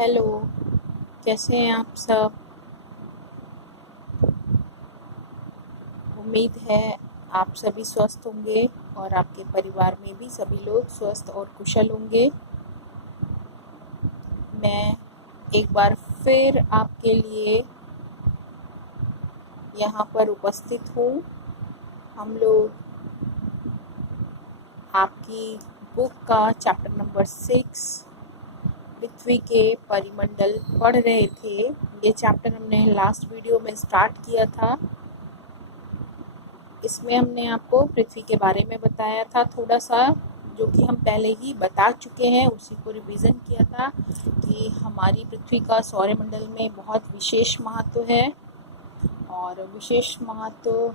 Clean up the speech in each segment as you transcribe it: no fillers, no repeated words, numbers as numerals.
Hello. कैसे हैं आप सब? उम्मीद है आप सभी स्वस्थ होंगे और आपके परिवार में भी सभी लोग स्वस्थ और कुशल होंगे। मैं एक बार फिर आपके लिए यहाँ पर उपस्थित हूँ। हम लोग आपकी बुक का चैप्टर नंबर 6 पृथ्वी के परिमंडल पढ़ रहे थे। ये चैप्टर हमने लास्ट वीडियो में स्टार्ट किया था। इसमें हमने आपको पृथ्वी के बारे में बताया था थोड़ा सा, जो कि हम पहले ही बता चुके हैं। उसी को रिवीजन किया था कि हमारी पृथ्वी का सौरमंडल में बहुत विशेष महत्व है। और विशेष महत्व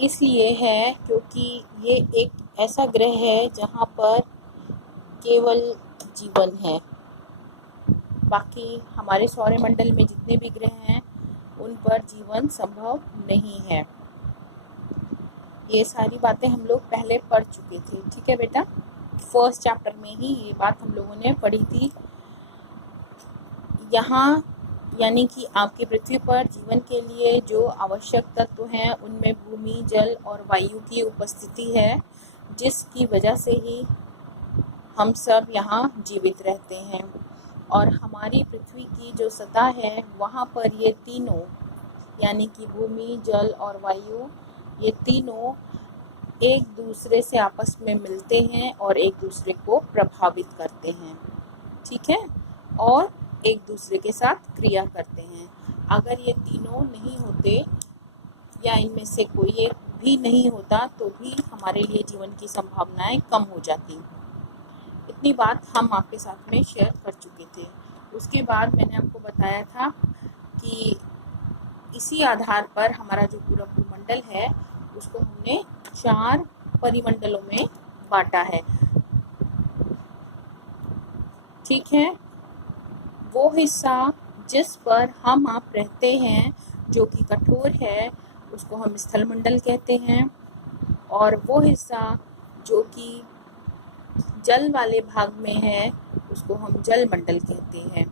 इसलिए है क्योंकि ये एक ऐसा ग्रह है जहाँ पर केवल जीवन है। बाकी हमारे सौरमंडल में जितने भी ग्रह हैं उन पर जीवन संभव नहीं है। ये सारी बातें हम लोग पहले पढ़ चुके थे। ठीक है बेटा, फर्स्ट चैप्टर में ही ये बात हम लोगों ने पढ़ी थी। यहाँ यानी कि आपकी पृथ्वी पर जीवन के लिए जो आवश्यक तत्व हैं उनमें भूमि, जल और वायु की उपस्थिति है, जिसकी वजह से ही हम सब यहाँ जीवित रहते हैं। और हमारी पृथ्वी की जो सतह है वहाँ पर ये तीनों यानी कि भूमि, जल और वायु, ये तीनों एक दूसरे से आपस में मिलते हैं और एक दूसरे को प्रभावित करते हैं। ठीक है, और एक दूसरे के साथ क्रिया करते हैं। अगर ये तीनों नहीं होते या इनमें से कोई एक भी नहीं होता तो भी हमारे लिए जीवन की संभावनाएं कम हो जाती। इतनी बात हम आपके साथ में शेयर कर चुके थे। उसके बाद मैंने आपको बताया था कि इसी आधार पर हमारा जो पूरा भूमंडल है उसको हमने 4 परिमंडलों में बांटा है। ठीक है, वो हिस्सा जिस पर हम आप रहते हैं जो कि कठोर है उसको हम स्थलमंडल कहते हैं, और वो हिस्सा जो कि जल वाले भाग में है उसको हम जलमंडल कहते हैं।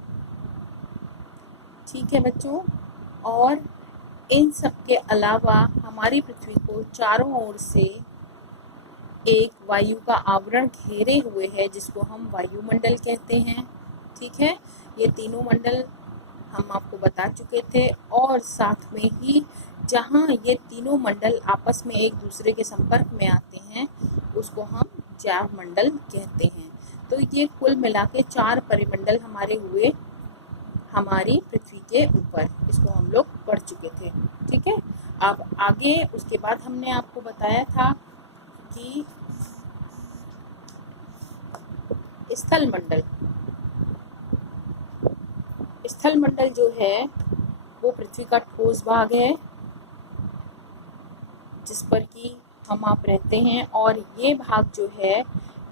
ठीक है बच्चों, और इन सब के अलावा हमारी पृथ्वी को चारों ओर से एक वायु का आवरण घेरे हुए है जिसको हम वायुमंडल कहते हैं। ठीक है, ये तीनों मंडल हम आपको बता चुके थे। और साथ में ही जहाँ ये तीनों मंडल आपस में एक दूसरे के संपर्क में आते हैं उसको हम जैव मंडल कहते हैं। तो ये कुल मिला के 4 परिमंडल हमारे हुए हमारी पृथ्वी के ऊपर। इसको हम लोग पढ़ चुके थे। ठीक है, अब आगे उसके बाद हमने आपको बताया था कि स्थल मंडल जो है वो पृथ्वी का ठोस भाग है जिस पर कि हम आप रहते हैं। और ये भाग जो है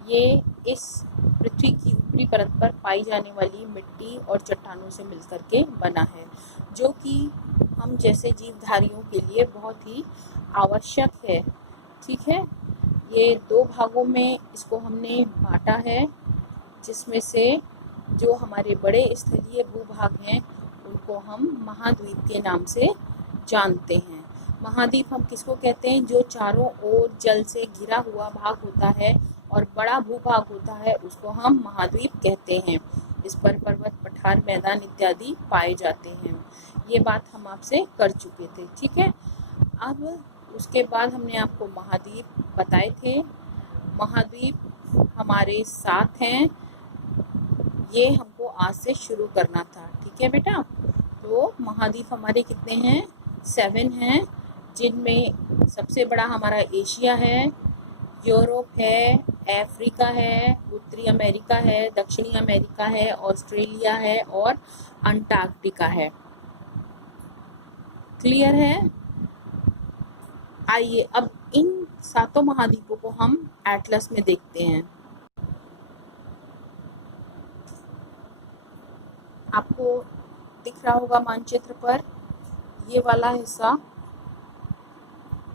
ये इस पृथ्वी की ऊपरी परत पर पाई जाने वाली मिट्टी और चट्टानों से मिलकर के बना है, जो कि हम जैसे जीवधारियों के लिए बहुत ही आवश्यक है। ठीक है, ये 2 भागों में इसको हमने बांटा है, जिसमें से जो हमारे बड़े स्थलीय भूभाग हैं उनको हम महाद्वीप के नाम से जानते हैं। महाद्वीप हम किसको कहते हैं? जो चारों ओर जल से घिरा हुआ भाग होता है और बड़ा भूभाग होता है उसको हम महाद्वीप कहते हैं। इस पर पर्वत, पठार, मैदान इत्यादि पाए जाते हैं। ये बात हम आपसे कर चुके थे। ठीक है, अब उसके बाद हमने आपको महाद्वीप बताए थे। महाद्वीप हमारे 7 हैं, ये हमको आज से शुरू करना था। ठीक है बेटा, तो महाद्वीप हमारे कितने हैं? 7 हैं, जिनमें सबसे बड़ा हमारा एशिया है, यूरोप है, अफ्रीका है, उत्तरी अमेरिका है, दक्षिणी अमेरिका है, ऑस्ट्रेलिया है और अंटार्कटिका है। क्लियर है? आइए अब इन 7 महाद्वीपों को हम एटलस में देखते हैं। आपको दिख रहा होगा मानचित्र पर, ये वाला हिस्सा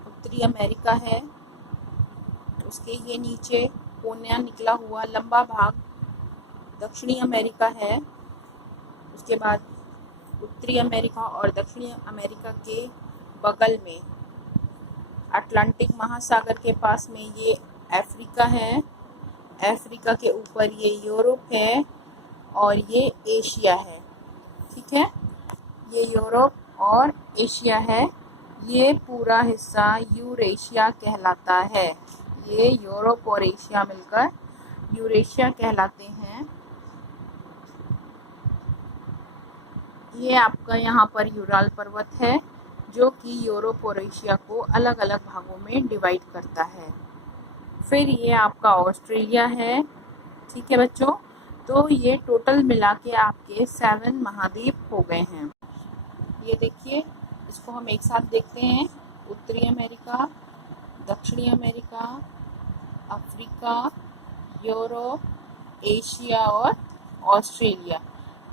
उत्तरी अमेरिका है, उसके ये नीचे कोना निकला हुआ लंबा भाग दक्षिणी अमेरिका है, उसके बाद उत्तरी अमेरिका और दक्षिणी अमेरिका के बगल में अटलांटिक महासागर के पास में ये अफ्रीका है, अफ्रीका के ऊपर ये यूरोप है और ये एशिया है। ठीक है, ये यूरोप और एशिया है। ये पूरा हिस्सा यूरेशिया कहलाता है। ये यूरोप और एशिया मिलकर यूरेशिया कहलाते हैं। ये आपका यहाँ पर यूराल पर्वत है जो कि यूरोप और एशिया को अलग अलग भागों में डिवाइड करता है। फिर ये आपका ऑस्ट्रेलिया है। ठीक है बच्चों, तो ये टोटल मिला के आपके 7 महाद्वीप हो गए हैं। ये देखिए, इसको हम एक साथ देखते हैं। उत्तरी अमेरिका, दक्षिणी अमेरिका, अफ्रीका, यूरोप, एशिया और ऑस्ट्रेलिया,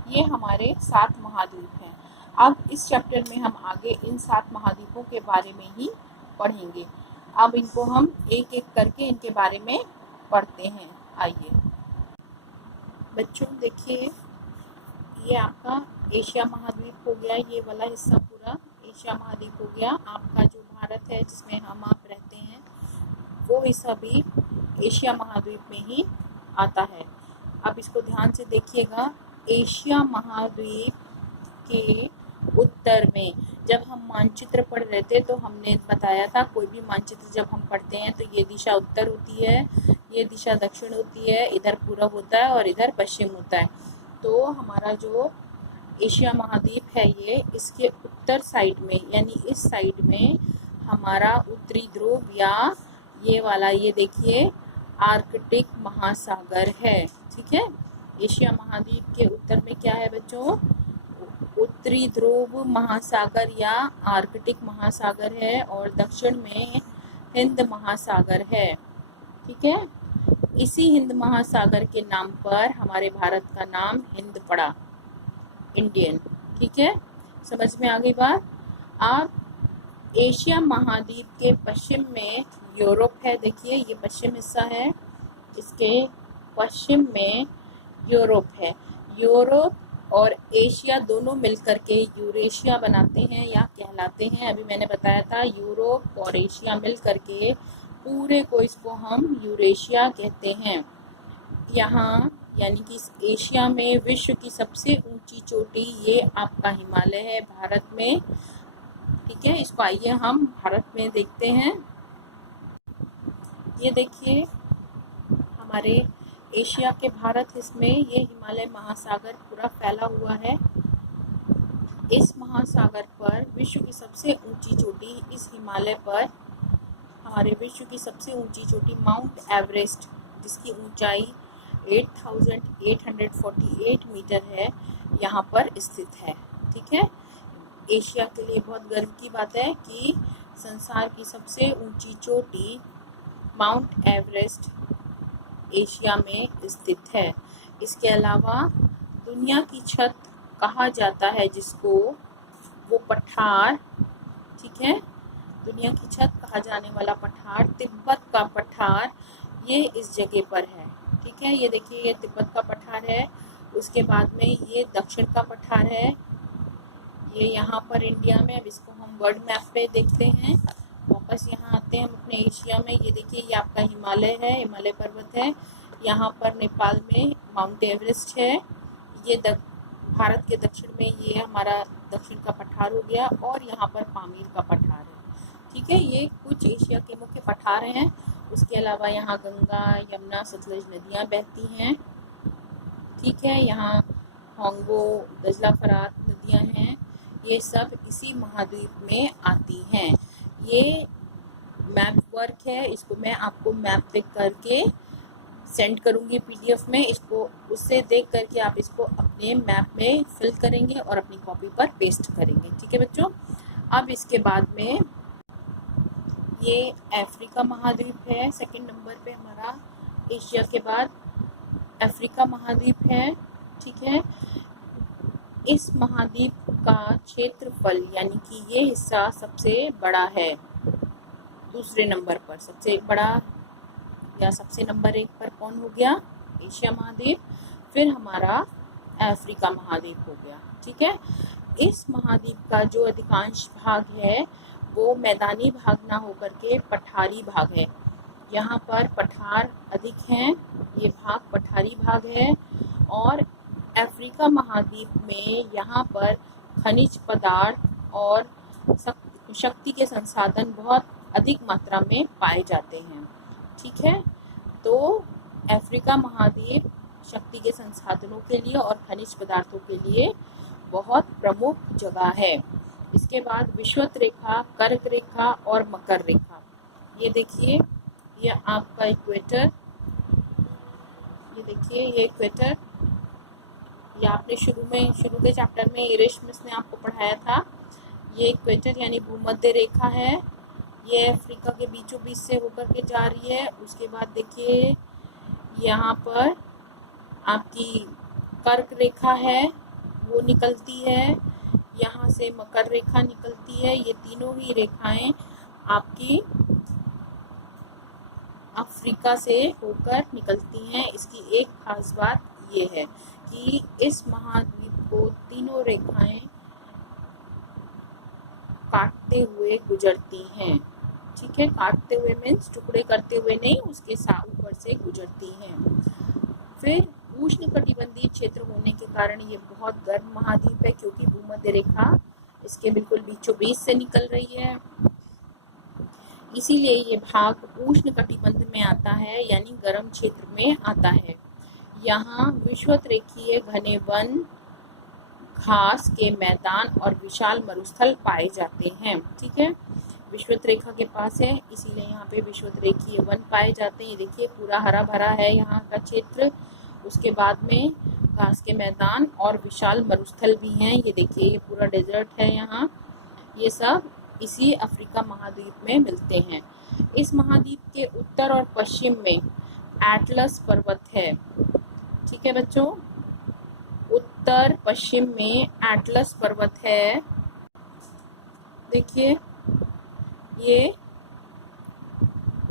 ये हमारे 7 महाद्वीप हैं। अब इस चैप्टर में हम आगे इन 7 महाद्वीपों के बारे में ही पढ़ेंगे। अब इनको हम एक एक करके इनके बारे में पढ़ते हैं। आइए बच्चों, देखिए ये आपका एशिया महाद्वीप हो गया। ये वाला हिस्सा पूरा एशिया महाद्वीप हो गया। आपका जो भारत है जिसमें हम आप रहते हैं वो हिस्सा भी एशिया महाद्वीप में ही आता है। अब इसको ध्यान से देखिएगा। एशिया महाद्वीप के उत्तर में, जब हम मानचित्र पढ़ रहे थे तो हमने बताया था कोई भी मानचित्र जब हम पढ़ते हैं तो ये दिशा उत्तर होती है, ये दिशा दक्षिण होती है, इधर पूरब होता है और इधर पश्चिम होता है। तो हमारा जो एशिया महाद्वीप है ये इसके उत्तर साइड में यानी इस साइड में हमारा उत्तरी ध्रुव या ये वाला, ये देखिए आर्कटिक महासागर है। ठीक है, एशिया महाद्वीप के उत्तर में क्या है बच्चों? उत्तरी ध्रुव महासागर या आर्कटिक महासागर है और दक्षिण में हिंद महासागर है। ठीक है, इसी हिंद महासागर के नाम पर हमारे भारत का नाम हिंद पड़ा, इंडियन। ठीक है, समझ में आ गई बात। अब एशिया महाद्वीप के पश्चिम में यूरोप है। देखिए ये पश्चिम हिस्सा है, इसके पश्चिम में यूरोप है। यूरोप और एशिया दोनों मिलकर के यूरेशिया बनाते हैं या कहलाते हैं। अभी मैंने बताया था यूरोप और एशिया मिलकर के पूरे को इसको हम यूरेशिया कहते हैं। यहाँ यानी कि इस एशिया में विश्व की सबसे ऊंची चोटी ये आपका हिमालय है भारत में। ठीक है, इसको आइए हम भारत में देखते हैं। ये देखिए हमारे एशिया के भारत हिस्से में ये हिमालय महासागर पूरा फैला हुआ है। इस महासागर पर विश्व की सबसे ऊंची चोटी, इस हिमालय पर हमारे विश्व की सबसे ऊंची चोटी माउंट एवरेस्ट, जिसकी ऊंचाई 8,848 मीटर है, यहाँ पर स्थित है। ठीक है, एशिया के लिए बहुत गर्व की बात है कि संसार की सबसे ऊंची चोटी माउंट एवरेस्ट एशिया में स्थित है। इसके अलावा दुनिया की छत कहा जाता है जिसको, वो पठार, ठीक है, दुनिया की छत कहा जाने वाला पठार, तिब्बत का पठार, ये इस जगह पर है। ठीक है, ये देखिए ये तिब्बत का पठार है। उसके बाद में ये दक्षिण का पठार है, ये यहाँ पर इंडिया में। अब इसको हम वर्ल्ड मैप पे देखते हैं। वापस यहाँ आते हैं हम अपने एशिया में। ये देखिए ये आपका हिमालय है, हिमालय पर्वत है। यहाँ पर नेपाल में माउंट एवरेस्ट है। ये भारत के दक्षिण में ये हमारा दक्षिण का पठार हो गया और यहाँ पर पामीर का पठार है। ठीक है, ये कुछ एशिया के मुख्य पठार हैं। उसके अलावा यहाँ गंगा, यमुना, सतलज नदियाँ बहती हैं। ठीक है, यहाँ होंगो, दजला, फरात नदियाँ हैं। ये सब इसी महाद्वीप में आती हैं। ये मैप वर्क है, इसको मैं आपको मैप पे करके सेंड करूँगी PDF में। इसको उससे देख करके आप इसको अपने मैप में फिल करेंगे और अपनी कॉपी पर पेस्ट करेंगे। ठीक है बच्चों, अब इसके बाद में ये अफ्रीका महाद्वीप है। सेकंड नंबर पे हमारा एशिया के बाद अफ्रीका महाद्वीप है। ठीक है, इस महाद्वीप का क्षेत्रफल यानी कि ये हिस्सा सबसे बड़ा है। दूसरे नंबर पर सबसे बड़ा या सबसे नंबर 1 पर कौन हो गया? एशिया महाद्वीप। फिर हमारा अफ्रीका महाद्वीप हो गया। ठीक है, इस महाद्वीप का जो अधिकांश भाग है वो मैदानी भाग ना होकर के पठारी भाग है। यहाँ पर पठार अधिक हैं, ये भाग पठारी भाग है। और अफ्रीका महाद्वीप में यहाँ पर खनिज पदार्थ और शक्ति के संसाधन बहुत अधिक मात्रा में पाए जाते हैं। ठीक है, तो अफ्रीका महाद्वीप शक्ति के संसाधनों के लिए और खनिज पदार्थों के लिए बहुत प्रमुख जगह है। इसके बाद विषुवत रेखा, कर्क रेखा और मकर रेखा। ये देखिए, ये आपका इक्वेटर, ये देखिए ये इक्वेटर, ये आपने शुरू के चैप्टर में इरिश मिस ने आपको पढ़ाया था। ये इक्वेटर यानी भूमध्य रेखा है, ये अफ्रीका के बीचों बीच से होकर के जा रही है। उसके बाद देखिए यहाँ पर आपकी कर्क रेखा है, वो निकलती है, यहाँ से मकर रेखा निकलती है। ये तीनों ही रेखाएं आपकी अफ्रीका से होकर निकलती हैं। इसकी एक खास बात ये है कि इस महाद्वीप को तीनों रेखाएं काटते हुए गुजरती हैं। ठीक है, काटते हुए मीन्स टुकड़े करते हुए नहीं, उसके ऊपर से गुजरती हैं। फिर उष्णकटिबंधीय क्षेत्र होने के कारण ये बहुत गर्म महाद्वीप है, क्योंकि भूमध्य रेखा इसके बिल्कुल बीचों बीच से निकल रही है। इसीलिए ये भाग उष्णकटिबंध में आता है, यानी गर्म क्षेत्र में आता है। यहाँ विषुवत रेखीय घने वन, घास के मैदान और विशाल मरुस्थल पाए जाते हैं। ठीक है, विषुवत रेखा के पास है, इसीलिए यहाँ पे विषुवत रेखीय वन पाए जाते हैं। ये देखिए पूरा हरा भरा है यहाँ का क्षेत्र। उसके बाद में घास के मैदान और विशाल मरुस्थल भी हैं। ये देखिए ये पूरा डेजर्ट है यहाँ। ये सब इसी अफ्रीका महाद्वीप में मिलते हैं। इस महाद्वीप के उत्तर और पश्चिम में एटलस पर्वत है। ठीक है बच्चों, उत्तर पश्चिम में एटलस पर्वत है। देखिए ये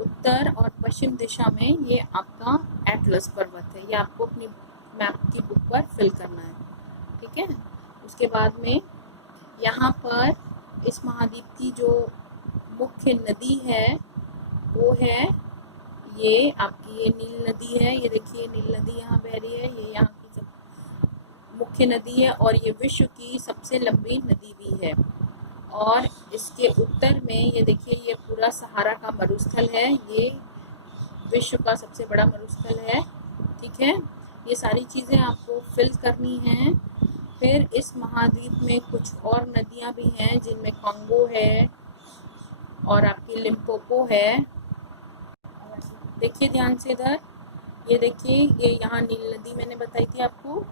उत्तर और पश्चिम दिशा में ये आपका एटलस पर्वत है। ये आपको अपनी मैप की बुक पर फिल करना है। ठीक है, उसके बाद में यहाँ पर इस महाद्वीप की जो मुख्य नदी है वो है ये आपकी ये नील नदी है। ये देखिए नील नदी यहाँ बह रही है, ये यहाँ की सब मुख्य नदी है और ये विश्व की सबसे लंबी नदी भी है। और इसके उत्तर में ये देखिए ये पूरा सहारा का मरुस्थल है, ये विश्व का सबसे बड़ा मरुस्थल है। ठीक है, ये सारी चीज़ें आपको फिल करनी हैं। फिर इस महाद्वीप में कुछ और नदियाँ भी हैं, जिनमें कांगो है और आपकी लिम्पोपो है। देखिए ध्यान से इधर, ये देखिए ये यहाँ नील नदी मैंने बताई थी आपको,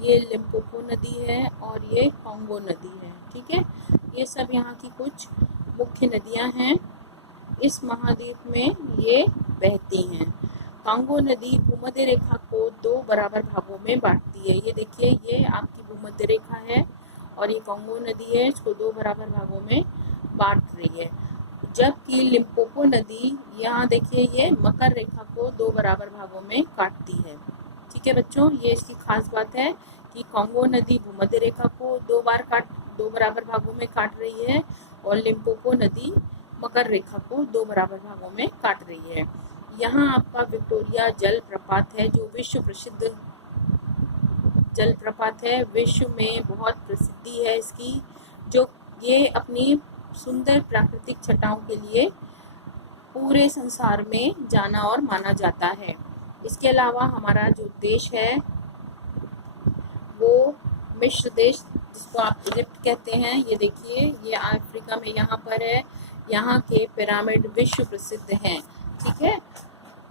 ये लिम्पोपो नदी है और ये कांगो नदी है। ठीक है, ये सब यहाँ की कुछ मुख्य नदियाँ हैं, इस महाद्वीप में ये बहती हैं। कांगो नदी भूमध्य रेखा को 2 बराबर भागों में बांटती है। ये देखिए ये आपकी भूमध्य रेखा है और ये कांगो नदी है, इसको 2 बराबर भागों में बांट रही है। जबकि लिम्पोपो नदी यहाँ देखिए ये मकर रेखा को 2 बराबर भागों में काटती है। ठीक है बच्चों, ये इसकी खास बात है कि कांगो नदी भूमध्य रेखा को 2 बराबर भागों में काट रही है और लिम्पोपो नदी मकर रेखा को 2 बराबर भागों में काट रही है। यहाँ आपका विक्टोरिया जलप्रपात है, जो विश्व प्रसिद्ध जलप्रपात है, विश्व में बहुत प्रसिद्धि है इसकी, जो ये अपनी सुंदर प्राकृतिक छटाओं के लिए पूरे संसार में जाना और माना जाता है। इसके अलावा हमारा जो देश है वो मिस्र देश, जिसको आप इजिप्ट कहते हैं, ये देखिए ये अफ्रीका में यहाँ पर है। यहाँ के पिरामिड विश्व प्रसिद्ध हैं। ठीक है,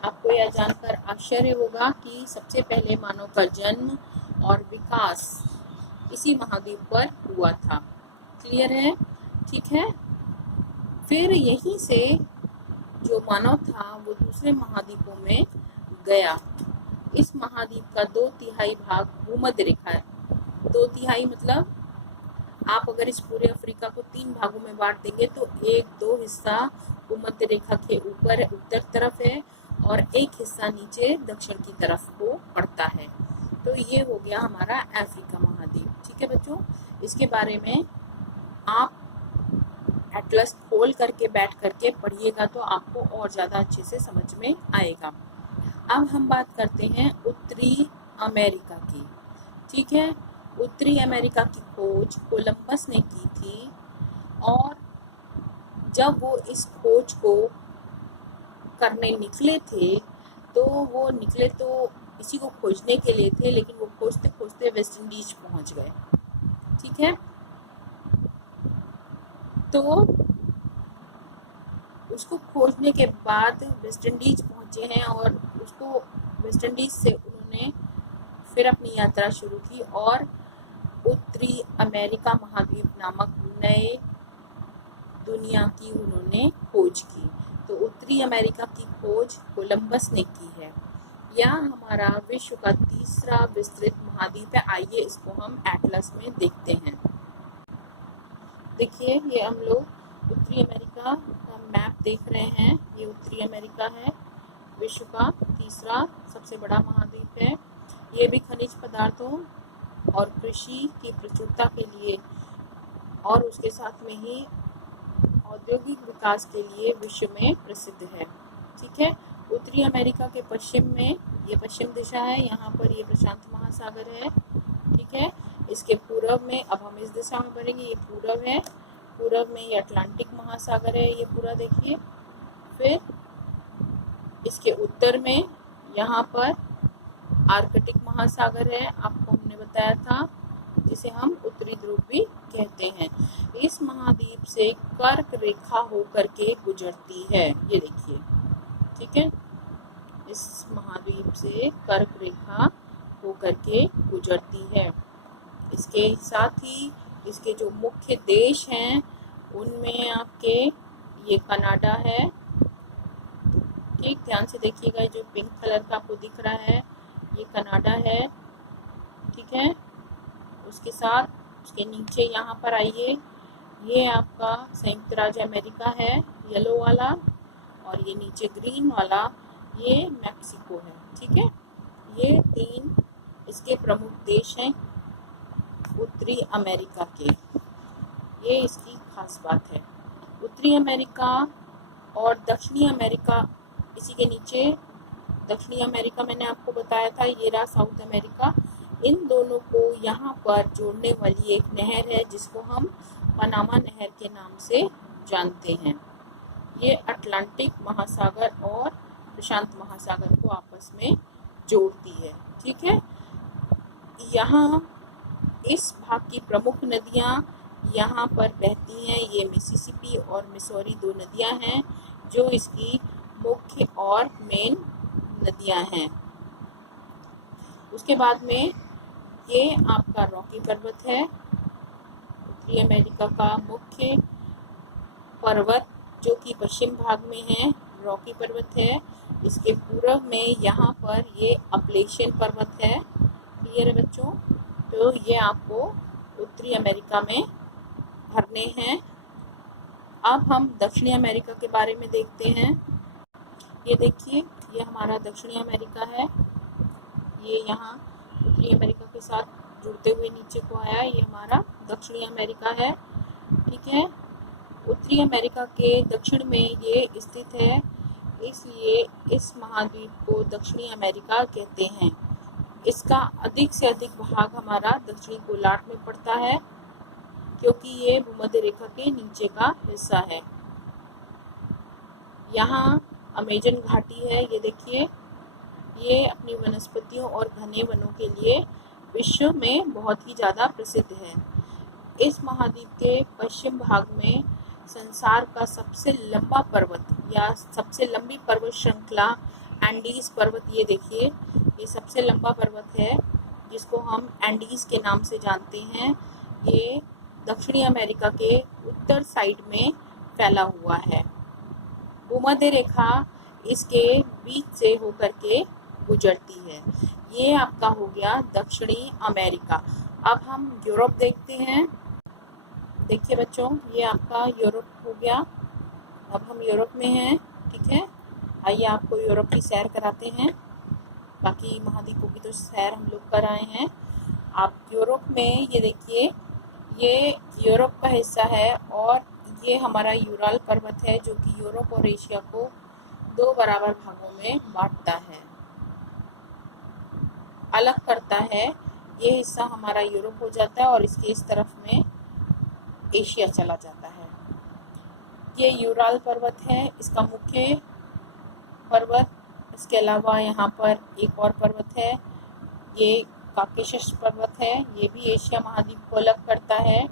आपको यह जानकर आश्चर्य होगा कि सबसे पहले मानव का जन्म और विकास इसी महाद्वीप पर हुआ था। क्लियर है? ठीक है, फिर यहीं से जो मानव था वो दूसरे महाद्वीपों में गया। इस महाद्वीप का 2/3 भाग भूमध्य रेखा है। 2/3 मतलब आप अगर इस पूरे अफ्रीका को 3 भागों में बांट देंगे तो 1/2 हिस्सा भूमध्य रेखा के ऊपर उत्तर तरफ है और 1 हिस्सा नीचे दक्षिण की तरफ को पड़ता है। तो ये हो गया हमारा अफ्रीका महाद्वीप। ठीक है बच्चों, इसके बारे में आप एटलस खोल करके बैठ करके पढ़िएगा तो आपको और ज़्यादा अच्छे से समझ में आएगा। अब हम बात करते हैं उत्तरी अमेरिका की। ठीक है, उत्तरी अमेरिका की खोज कोलंबस ने की थी, और जब वो इस खोज को करने निकले थे तो वो निकले तो इसी को खोजने के लिए थे, लेकिन वो खोजते खोजते वेस्ट इंडीज पहुंच गए। ठीक है, तो उसको खोजने के बाद वेस्ट इंडीज पहुंचे हैं, और उसको वेस्ट इंडीज से उन्होंने फिर अपनी यात्रा शुरू की और उत्तरी अमेरिका महाद्वीप नामक नए दुनिया की उन्होंने खोज की। तो उत्तरी अमेरिका की खोज कोलंबस ने की है। यह हमारा विश्व का तीसरा विस्तृत महाद्वीप है। आइए इसको हम एटलस में देखते हैं। देखिए, ये हम लोग उत्तरी अमेरिका का मैप देख रहे हैं। ये उत्तरी अमेरिका है, विश्व का तीसरा सबसे बड़ा महाद्वीप है। ये भी खनिज पदार्थों और कृषि की प्रचुरता के लिए और उसके साथ में ही औद्योगिक विकास के लिए विश्व में प्रसिद्ध है। ठीक है, उत्तरी अमेरिका के पश्चिम में ये पश्चिम दिशा है, यहाँ पर ये प्रशांत महासागर है। ठीक है, इसके पूर्व में, अब हम इस दिशा में बढ़ेंगे, ये पूर्व है, पूर्व में ये अटलांटिक महासागर है, ये पूरा देखिए। फिर इसके उत्तर में यहाँ पर आर्कटिक महासागर है, आपको हमने बताया था, जिसे हम उत्तरी ध्रुव भी कहते हैं। इस महाद्वीप से कर्क रेखा होकर के गुजरती है, ये देखिए। ठीक है, इस महाद्वीप से कर्क रेखा होकर के गुजरती है। इसके साथ ही इसके जो मुख्य देश हैं उनमें आपके ये कनाडा है। ठीक, ध्यान से देखिएगा, जो पिंक कलर का आपको दिख रहा है ये कनाडा है। ठीक है, उसके साथ उसके नीचे यहाँ पर आइए, ये आपका संयुक्त राज्य अमेरिका है, येलो वाला, और ये नीचे ग्रीन वाला ये मैक्सिको है। ठीक है, ये तीन इसके प्रमुख देश हैं उत्तरी अमेरिका के। ये इसकी खास बात है। उत्तरी अमेरिका और दक्षिणी अमेरिका, इसी के नीचे दक्षिणी अमेरिका मैंने आपको बताया था, ये रहा साउथ अमेरिका। इन दोनों को यहाँ पर जोड़ने वाली एक नहर है जिसको हम पनामा नहर के नाम से जानते हैं। ये अटलांटिक महासागर और प्रशांत महासागर को आपस में जोड़ती है। ठीक है, यहाँ इस भाग की प्रमुख नदियाँ यहाँ पर बहती हैं। ये मिसिसिपी और मिसौरी दो नदियाँ हैं जो इसकी मुख्य और मेन नदियाँ हैं। उसके बाद में ये आपका रॉकी पर्वत है, उत्तरी अमेरिका का मुख्य पर्वत जो कि पश्चिम भाग में है, रॉकी पर्वत है। इसके पूर्व में यहाँ पर ये अपलेशियन पर्वत है। क्लियर है बच्चों? तो ये आपको उत्तरी अमेरिका में भरने हैं। अब हम दक्षिणी अमेरिका के बारे में देखते हैं। ये देखिए, ये हमारा दक्षिणी अमेरिका है। ये यहाँ उत्तरी अमेरिका के साथ जुड़ते हुए नीचे को आया, ये हमारा दक्षिणी अमेरिका है। ठीक है, उत्तरी अमेरिका के दक्षिण में ये स्थित है, इसलिए इस महाद्वीप को दक्षिणी अमेरिका कहते हैं। इसका अधिक से अधिक भाग हमारा दक्षिणी गोलार्ध में पड़ता है क्योंकि ये भूमध्य रेखा के नीचे का हिस्सा है। यहाँ अमेजन घाटी है, ये देखिए, ये अपनी वनस्पतियों और घने वनों के लिए विश्व में बहुत ही ज़्यादा प्रसिद्ध है। इस महाद्वीप के पश्चिम भाग में संसार का सबसे लंबा पर्वत या सबसे लंबी पर्वत श्रृंखला एंडीज पर्वत, ये देखिए, ये सबसे लंबा पर्वत है जिसको हम एंडीज के नाम से जानते हैं। ये दक्षिणी अमेरिका के उत्तर साइड में फैला हुआ है। भूमध्य रेखा इसके बीच से होकर के गुजरती है। ये आपका हो गया दक्षिणी अमेरिका। अब हम यूरोप देखते हैं। देखिए बच्चों, ये आपका यूरोप हो गया। अब हम यूरोप में हैं। ठीक है, आइए आपको यूरोप की सैर कराते हैं। बाकी महाद्वीपों की तो सैर हम लोग कर आए हैं। आप यूरोप में ये देखिए, ये यूरोप का हिस्सा है और ये हमारा यूराल पर्वत है जो कि यूरोप और एशिया को 2 बराबर भागों में बांटता है, अलग करता है। ये हिस्सा हमारा यूरोप हो जाता है और इसके इस तरफ में एशिया चला जाता है। ये यूराल पर्वत है, इसका मुख्य पर्वत। इसके अलावा यहाँ पर एक और पर्वत है, ये काकेशस पर्वत है, ये भी एशिया महाद्वीप को अलग करता है।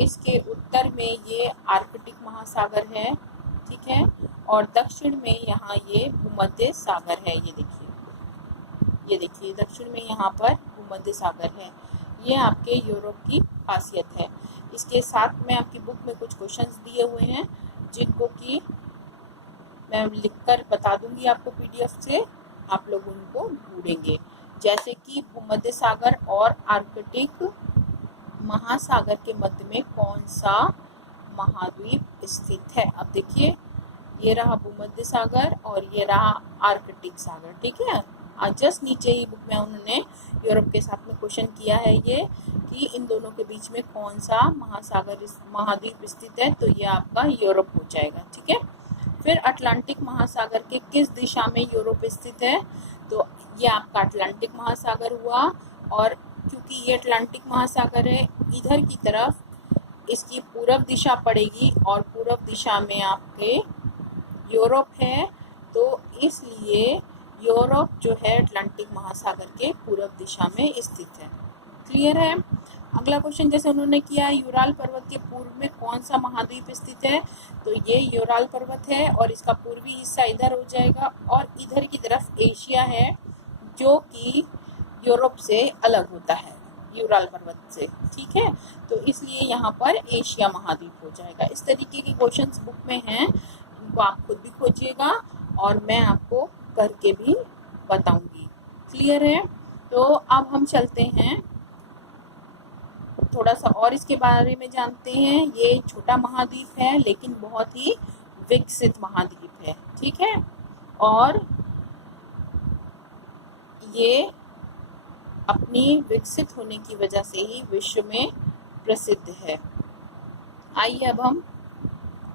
इसके उत्तर में ये आर्कटिक महासागर है, ठीक है, और दक्षिण में यहाँ ये भूमध्य सागर है। ये देखिए दक्षिण में यहाँ पर भूमध्य सागर है। ये आपके यूरोप की खासियत है। इसके साथ में आपकी बुक में कुछ क्वेश्चंस दिए हुए हैं जिनको कि मैं लिखकर बता दूंगी आपको पीडीएफ से, आप लोग उनको ढूंढेंगे। जैसे कि भूमध्य सागर और आर्कटिक महासागर के मध्य में कौन सा महाद्वीप स्थित है। अब देखिए, ये रहा भूमध्य सागर और ये रहा आर्कटिक सागर, ठीक है। जस्ट नीचे ही बुक में उन्होंने यूरोप के साथ में क्वेश्चन किया है ये कि इन दोनों के बीच में कौन सा महाद्वीप स्थित है, तो ये आपका यूरोप हो जाएगा, ठीक है। फिर अटलांटिक महासागर के किस दिशा में यूरोप स्थित है, तो ये आपका अटलांटिक महासागर हुआ। और क्योंकि ये अटलांटिक महासागर है, इधर की तरफ इसकी पूर्व दिशा पड़ेगी और पूर्व दिशा में आपके यूरोप है, तो इसलिए यूरोप जो है अटलांटिक महासागर के पूर्व दिशा में स्थित है। क्लियर है। अगला क्वेश्चन जैसे उन्होंने किया, यूराल पर्वत के पूर्व में कौन सा महाद्वीप स्थित है, तो ये यूराल पर्वत है और इसका पूर्वी हिस्सा इधर हो जाएगा और इधर की तरफ एशिया है जो कि यूरोप से अलग होता है यूराल पर्वत से, ठीक है। तो इसलिए यहाँ पर एशिया महाद्वीप हो जाएगा। इस तरीके के क्वेश्चंस बुक में हैं, इनको आप खुद भी खोजिएगा और मैं आपको करके भी बताऊंगी। क्लियर है। तो अब हम चलते हैं, थोड़ा सा और इसके बारे में जानते हैं। ये छोटा महाद्वीप है लेकिन बहुत ही विकसित महाद्वीप है, ठीक है, और ये अपनी विकसित होने की वजह से ही विश्व में प्रसिद्ध है। आइए अब हम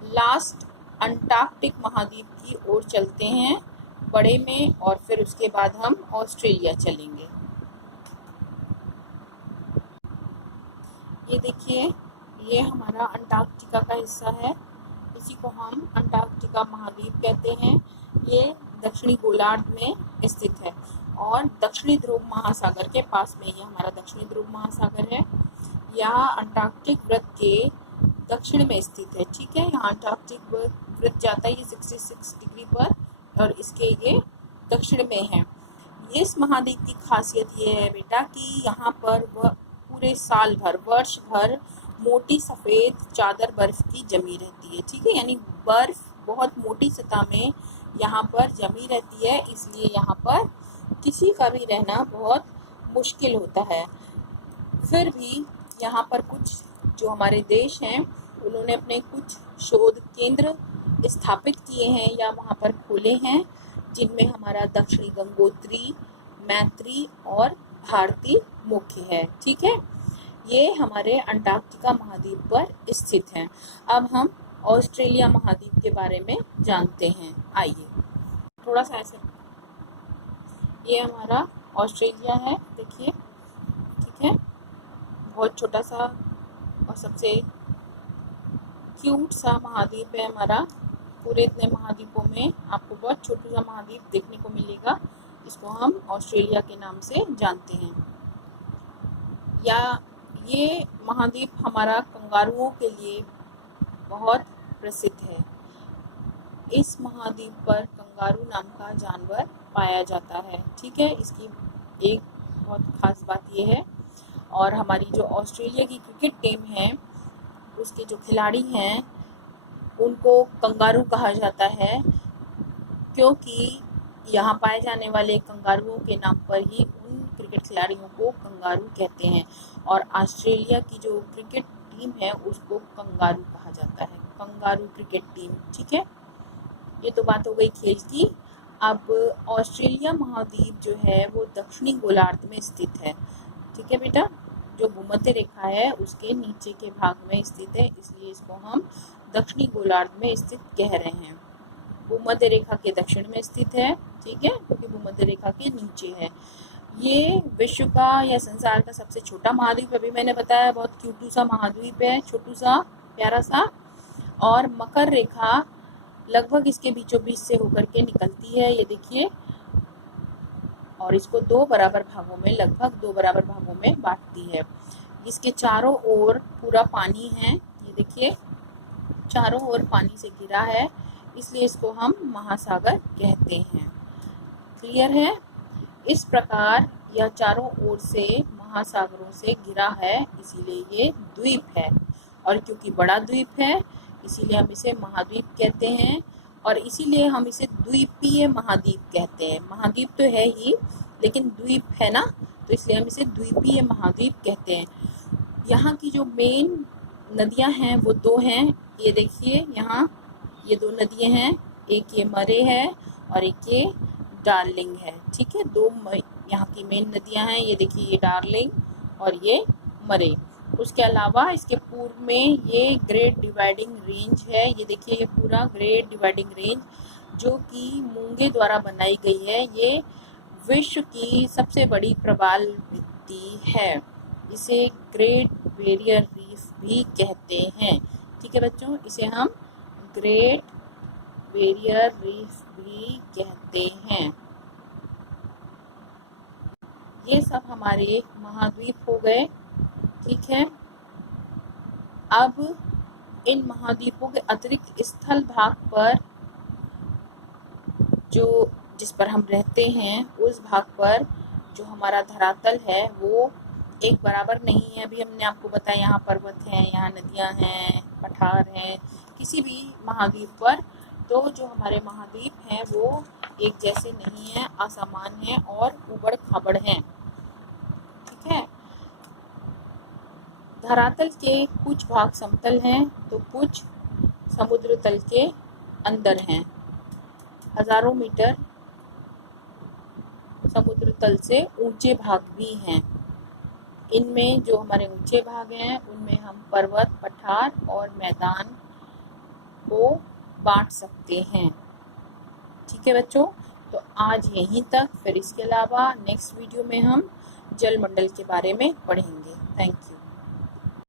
लास्ट अंटार्कटिक महाद्वीप की ओर चलते हैं बड़े में, और फिर उसके बाद हम ऑस्ट्रेलिया चलेंगे। ये देखिए, ये हमारा अंटार्कटिका का हिस्सा है, इसी को हम अंटार्कटिका महाद्वीप कहते हैं। ये दक्षिणी गोलार्ध में स्थित है और दक्षिणी ध्रुव महासागर के पास में ये हमारा दक्षिणी ध्रुव महासागर है। यहाँ अंटार्कटिक वृत्त के दक्षिण में स्थित है, ठीक है। यहाँ अंटार्कटिक वृत्त जाता है ये 66 डिग्री पर और इसके ये दक्षिण में है। इस महाद्वीप की खासियत ये है बेटा कि यहाँ पर वह पूरे साल भर, वर्ष भर मोटी सफ़ेद चादर बर्फ की जमी रहती है, ठीक है। यानी बर्फ बहुत मोटी सतह में यहाँ पर जमी रहती है, इसलिए यहाँ पर किसी का भी रहना बहुत मुश्किल होता है। फिर भी यहाँ पर कुछ जो हमारे देश हैं उन्होंने अपने कुछ शोध केंद्र स्थापित किए हैं या वहाँ पर खोले हैं, जिनमें हमारा दक्षिणी गंगोत्री, मैत्री और भारती मुख्य है, ठीक है। ये हमारे अंटार्कटिका महाद्वीप पर स्थित हैं। अब हम ऑस्ट्रेलिया महाद्वीप के बारे में जानते हैं। आइए थोड़ा सा ऐसे, ये हमारा ऑस्ट्रेलिया है, देखिए, ठीक है। बहुत छोटा सा और सबसे क्यूट सा महाद्वीप है हमारा। पूरे इतने महाद्वीपों में आपको बहुत छोटा सा महाद्वीप देखने को मिलेगा, इसको हम ऑस्ट्रेलिया के नाम से जानते हैं। या ये महाद्वीप हमारा कंगारुओं के लिए बहुत प्रसिद्ध है। इस महाद्वीप पर कंगारू नाम का जानवर पाया जाता है, ठीक है। इसकी एक बहुत ख़ास बात यह है। और हमारी जो ऑस्ट्रेलिया की क्रिकेट टीम है उसके जो खिलाड़ी हैं उनको कंगारू कहा जाता है, क्योंकि यहाँ पाए जाने वाले कंगारुओं के नाम पर ही उन क्रिकेट खिलाड़ियों को कंगारू कहते हैं। और ऑस्ट्रेलिया की जो क्रिकेट टीम है उसको कंगारू कहा जाता है, कंगारू क्रिकेट टीम, ठीक है। ये तो बात हो गई खेल की। अब ऑस्ट्रेलिया महाद्वीप जो है वो दक्षिणी गोलार्ध में स्थित है। ठीक है बेटा, जो भूमध्य रेखा है उसके नीचे के भाग में स्थित है, इसलिए इसको हम दक्षिणी गोलार्ध में स्थित कह रहे हैं। भूमध्य रेखा के दक्षिण में स्थित है, ठीक है, क्योंकि भूमध्य रेखा के नीचे है। ये विश्व का या संसार का सबसे छोटा महाद्वीप, अभी मैंने बताया, बहुत क्यूटू सा महाद्वीप है, छोटू सा प्यारा सा। और मकर रेखा लगभग इसके बीचों बीच से होकर के निकलती है, ये देखिए, और इसको दो बराबर भागों में, लगभग दो बराबर भागों में बांटती है। इसके चारों ओर पूरा पानी है, ये देखिए, चारों ओर पानी से घिरा है, इसलिए इसको हम महासागर कहते हैं। क्लियर है? इस प्रकार यह चारों ओर से महासागरों से घिरा है, इसीलिए ये द्वीप है। और क्योंकि बड़ा द्वीप है इसीलिए हम इसे महाद्वीप कहते हैं, और इसीलिए हम इसे द्वीपीय महाद्वीप कहते हैं। महाद्वीप तो है ही, लेकिन द्वीप है ना, तो इसलिए हम इसे द्वीपीय महाद्वीप कहते हैं। यहाँ की जो मेन नदियाँ हैं वो दो हैं, ये देखिए, यहाँ ये दो नदियाँ हैं, एक ये मरे है और एक ये डार्लिंग है। ठीक है, दो यहाँ की मेन नदियाँ हैं, ये देखिए, ये डार्लिंग और ये मरे। उसके अलावा इसके पूर्व में ये ग्रेट डिवाइडिंग रेंज है, ये देखिए, ये पूरा ग्रेट डिवाइडिंग रेंज जो कि मूंगे द्वारा बनाई गई है, ये विश्व की सबसे बड़ी प्रवाल भित्ति है। इसे ग्रेट बैरियर रीफ भी कहते हैं। ठीक है बच्चों, इसे हम ग्रेट बैरियर रीफ भी कहते हैं। ये सब हमारे महाद्वीप हो गए। ठीक है, अब इन महाद्वीपों के अतिरिक्त स्थल भाग पर जो जिस पर हम रहते हैं, उस भाग पर जो हमारा धरातल है वो एक बराबर नहीं है। अभी हमने आपको बताया, यहाँ पर्वत हैं, यहाँ नदियाँ हैं, पठार हैं, किसी भी महाद्वीप पर तो जो हमारे महाद्वीप हैं वो एक जैसे नहीं हैं, असमान हैं और उबड़ खाबड़ हैं। ठीक है, धरातल के कुछ भाग समतल हैं तो कुछ समुद्र तल के अंदर हैं। हजारों मीटर समुद्र तल से ऊंचे भाग भी हैं। इनमें जो हमारे ऊंचे भाग हैं उनमें हम पर्वत, पठार और मैदान को बांट सकते हैं। ठीक है बच्चों, तो आज यहीं तक। फिर इसके अलावा नेक्स्ट वीडियो में हम जलमंडल के बारे में पढ़ेंगे। Thank you.